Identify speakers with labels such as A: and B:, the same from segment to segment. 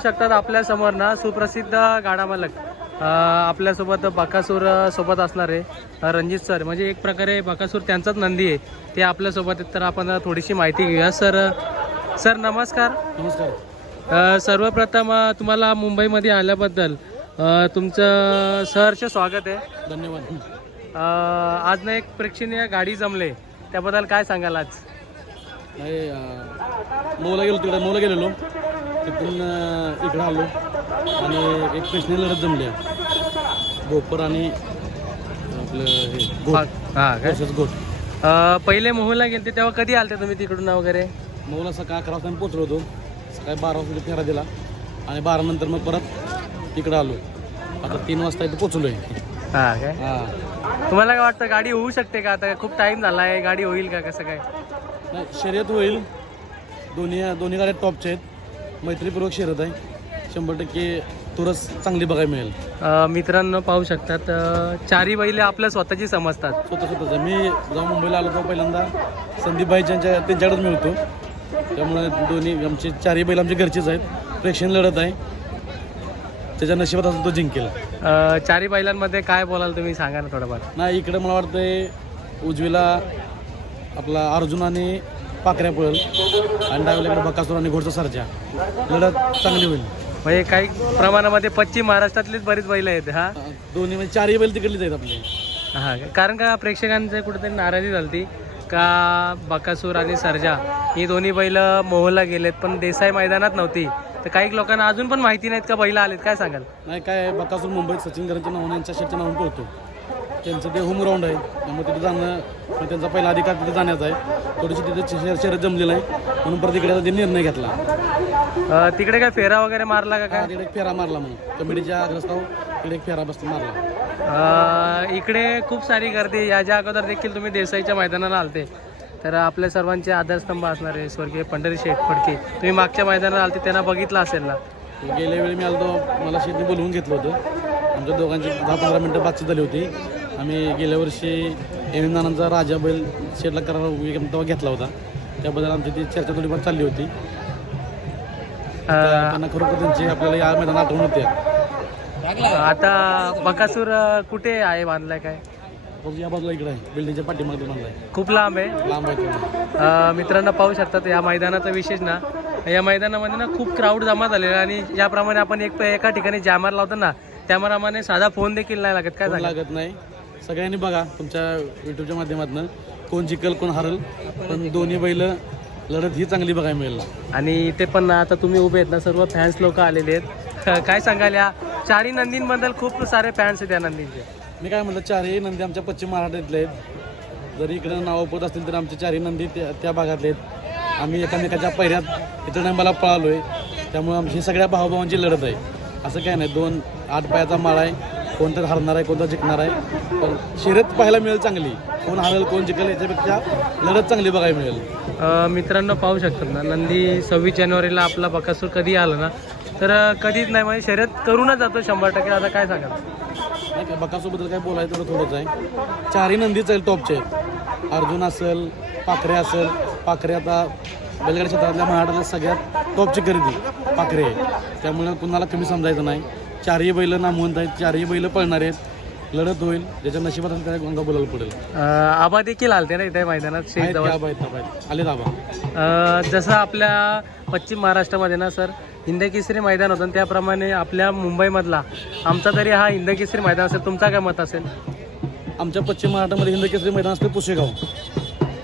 A: शकतात आपल्यासमोर ना सुप्रसिद्ध गाडा मालक. आपल्यासोबत बकासूर सोबत असणार आहे रणजित सर. म्हणजे एक प्रकारे बकासूर त्यांचाच नंदी आहे. ते आपल्यासोबत आहेत तर आपण थोडीशी माहिती घेऊया. सर सर नमस्कार.
B: नमस्कार.
A: सर्वप्रथम तुम्हाला मुंबईमध्ये आल्याबद्दल तुमचं सहर्ष स्वागत आहे.
B: धन्यवाद.
A: आज ना एक प्रेक्षणीय गाडी जमले. त्याबद्दल काय सांगाल आज?
B: नाही मोला गेलो तिकडे मोला गेलेलो. तिथून इकडं आलो आणि एक कृष्ण लढत जमल्या गोपर आणि आपलं हे
A: हा काय?
B: गोट.
A: अं, पहिले मोहला गेलते तेव्हा कधी आलते तुम्ही तिकडून वगैरे?
B: मोला सकाळी अकरा वाजता आम्ही पोचलो होतो. सकाळी बारा वाजता फेरा दिला आणि बारा नंतर मग परत इकडं आलो. आता तीन वाजता इथं पोचलोय
A: हा काय?
B: हां.
A: तुम्हाला काय वाटतं गाडी होऊ शकते का? आता खूप टाइम झाला आहे गाडी होईल का कसं काय?
B: नाही शर्यत होईल. दोन्ही दोन्ही गाड्या टॉपच्या आहेत. मैत्रीपूर्वक शर्यत आहे. शंभर टक्के तुरस चांगली बघायला मिळेल.
A: अं, मित्रांनो पाहू शकतात अं, चारी बैले आपल्या स्वतःची समजतात.
B: स्वतः स्वतःच. मी जेव्हा मुंबईला आलो तेव्हा पहिल्यांदा संदीप भाईच्या त्यांच्याकडेच मी होतो त्यामुळे दोन्ही आमचे चारही बैल आमचे घरचेच आहेत. प्रेक्षण लढत आहे. त्याच्या नशिबात असून तो जिंकेल.
A: अं, चारी बैलांमध्ये काय बोलाल तुम्ही? सांगा ना थोडंफार.
B: नाही इकडे मला वाटतंय उजवीला आपला अर्जुन आणि पाकऱ्या पळल. आणि डावीकडे बकासूर आणि घोडचा सरजा. लढत चांगली होईल.
A: म्हणजे काही प्रमाणामध्ये पश्चिम महाराष्ट्रातलीच बरीच बैल आहेत हा?
B: दोन्ही म्हणजे चारही बैल तिकडलीच आहेत आपले.
A: हा कारण का प्रेक्षकांचं कुठेतरी नाराजी झाली का बकासूर आणि सर्जा ही दोन्ही बैल मोहला गेलेत पण देसाई मैदानात नव्हती. तर काही लोकांना अजून पण माहिती नाहीत का बैल आलेत काय सांगाल?
B: नाही काय बकासूर मुंबईत सचिन गरांच्या नावाने यांच्या शेटच्या नावाने पळतो त्यांचं ते होम ग्राउंड आहे. त्यामुळे तिथे जाणं त्यांचा पहिला अधिकार तिथे जाण्याचा आहे. थोडीशी तिथे शहर शहरात जमलेलं आहे. म्हणून परत इकडे आता निर्णय घेतला.
A: अं, तिकडे काय फेरा वगैरे मारला का काय?
B: तिकडे एक फेरा मारला मग कमिटीच्या अग्रस्ताव तिकडे एक फेरा बसला मारला.
A: अं, इकडे खूप सारी गर्दी. याच्या अगोदर देखील तुम्ही देसाईच्या मैदानाला आलते तर आपल्या सर्वांचे आधारस्तंभ असणारे स्वर्गीय पंढरी शेठ फडके. तुम्ही मागच्या मैदानाला आलते त्यांना बघितलं असेल ना?
B: गेल्या वेळी मी आलो मला शेती बोलवून घेतलं होतं. आमच्या दोघांची दहा पंधरा मिनटं बातचीत झाली होती. आम्ही गेल्या वर्षी एम नानांचा राजा बैल शेडला करार तेव्हा घेतला होता. त्याबद्दल आमची ती चर्चा थोडीफार चालली होती. त्यांना खरोखर त्यांची आपल्याला या मैदानात आठवण होते.
A: आता बकासूर कुठे आहे बांधलाय काय?
B: या बाजूला इकडे आहे. बिल्डिंगच्या पाठीमागे बांधलाय.
A: खूप लांब आहे.
B: लांब आहे
A: मित्रांनो पाहू शकतात या मैदानाचा विशेष ना. या मैदानामध्ये ना खूप क्राऊड जमा झालेला आहे आणि ज्याप्रमाणे आपण एक एका ठिकाणी जॅमर लावतो ना त्याप्रमाणे साधा फोन देखील नाही लागत. काय
B: लागत नाही. सगळ्यांनी बघा तुमच्या युट्यूबच्या माध्यमातून कोण जिंकल कोण हरल. पण दोन्ही बैल लढत ही चांगली बघायला मिळेल.
A: आणि इथे पण आता तुम्ही उभे आहेत ना सर्व फॅन्स लोक आलेले आहेत. काय सांगाल या? चारी नंदींबद्दल खूप सारे फॅन्स आहेत या नंदींचे.
B: मी काय म्हणलं चारही नंदी आमच्या पश्चिम महाराष्ट्रातले आहेत. जरी इकडे नाव पोत असतील तर आमचे चारही नंदी त्या भागातले आहेत. आम्ही एकामेकाच्या पहिऱ्यात इथं टायमाला पळालो आहे त्यामुळे आमची सगळ्या भाऊभावांची लढत आहे. असं काय नाही दोन आठ पायाचा माळा आहे. कोणतं हरणार आहे कोणतं जिंकणार आहे. पण शर्यत पाहायला मिळेल चांगली. कोण हरेल कोण जिंकेल याच्यापेक्षा लढत चांगली बघायला मिळेल.
A: अ, मित्रांनो पाहू शकतात ना नंदी सव्वीस जानेवारीला आपला बकासूर कधी आला ना? तर अ, कधीच नाही म्हणजे शर्यत करूनच जातो शंभर टक्के. आता काय सांगाल?
B: नाही का बकासूबद्दल काय बोलायचं थोडं थोडंच आहे. चारही नंदीच आहे टॉपचे. आहेत अर्जुन असेल पाखरे असेल पाखरे आता बैलगाडी क्षेत्रातल्या महाराष्ट्रातल्या सगळ्यात टॉपची खरेदी पाखरे. आहे त्यामुळे कुणाला कमी समजायचं नाही. चारही बैल नामवंत आहेत चारही बैल पळणार आहेत. लढत होईल. ज्याच्या नशिबात असेल त्याला गंगा बोलायला पडेल.
A: अ, आबा देखील आलते ना इथे मैदानात
B: त्या बाहेर. आले दाबा
A: अ, जसं आपल्या पश्चिम महाराष्ट्रामध्ये ना सर हिंदकेसरी मैदान होतं त्याप्रमाणे आपल्या मुंबईमधला आमचा तरी हा हिंदकेसरी मैदान असेल तुमचा काय मत असेल?
B: आमच्या पश्चिम महाराष्ट्रामध्ये हिंद केसरी मैदान असते पुसेगाव.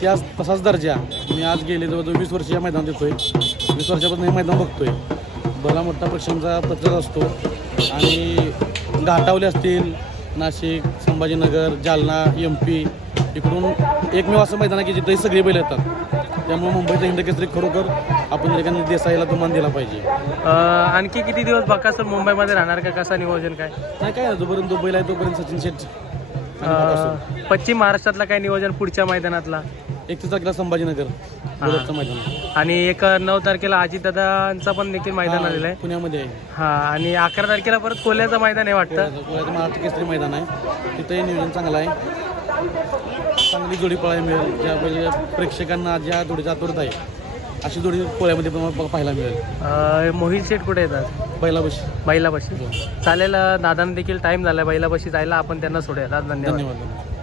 B: त्या तसाच दर्जा. मी आज गेले जवळजवळ वीस वर्ष या मैदानात येतोय. वीस वर्षापासून हे मैदान बघतोय. भला मोठा पक्षांचा पत्रच असतो. आणि घाटावले असतील नाशिक संभाजीनगर जालना एम पी इकडून एकमेव असं मैदान आहे की जिथेही सगळे बैल येतात. त्यामुळे मुंबईचा हिंद केसरी खरोखर आपण एखाद्या देसाईला तो मान दिला पाहिजे.
A: आणखी किती दिवस बकासूर मुंबईमध्ये राहणार का? कसं नियोजन काय?
B: नाही काय जोपर्यंत बैल आहे तोपर्यंत सचिन शेठ
A: अ, पश्चिम महाराष्ट्रातला काय नियोजन पुढच्या मैदानातला?
B: एकतीस तारखेला संभाजीनगर. मैदान.
A: आणि एक नऊ तारखेला अजितदादांचा पण देखील मैदान आलेलं आहे.
B: पुण्यामध्ये आहे.
A: हा आणि अकरा तारखेला परत कोल्याचं मैदान आहे वाटतं?
B: गोव्याचं महाराष्ट्र केसरी मैदान आहे. तिथंही नियोजन चांगलं आहे. चांगली जोडी पळायला मिळेल. ज्या म्हणजे प्रेक्षकांना ज्या जोडीचा आतुरता आहे अशी जोडी पोळ्यामध्ये पण पाहायला मिळेल.
A: अं, मोहित शेठ कुठे येतात
B: बैलाबशी.
A: बैलापाशी चालेल अं, दादांना देखील टाईम झाला बैलापाशी जायला आपण त्यांना सोडूया. दादा धन्यवाद
B: धन्यवाद.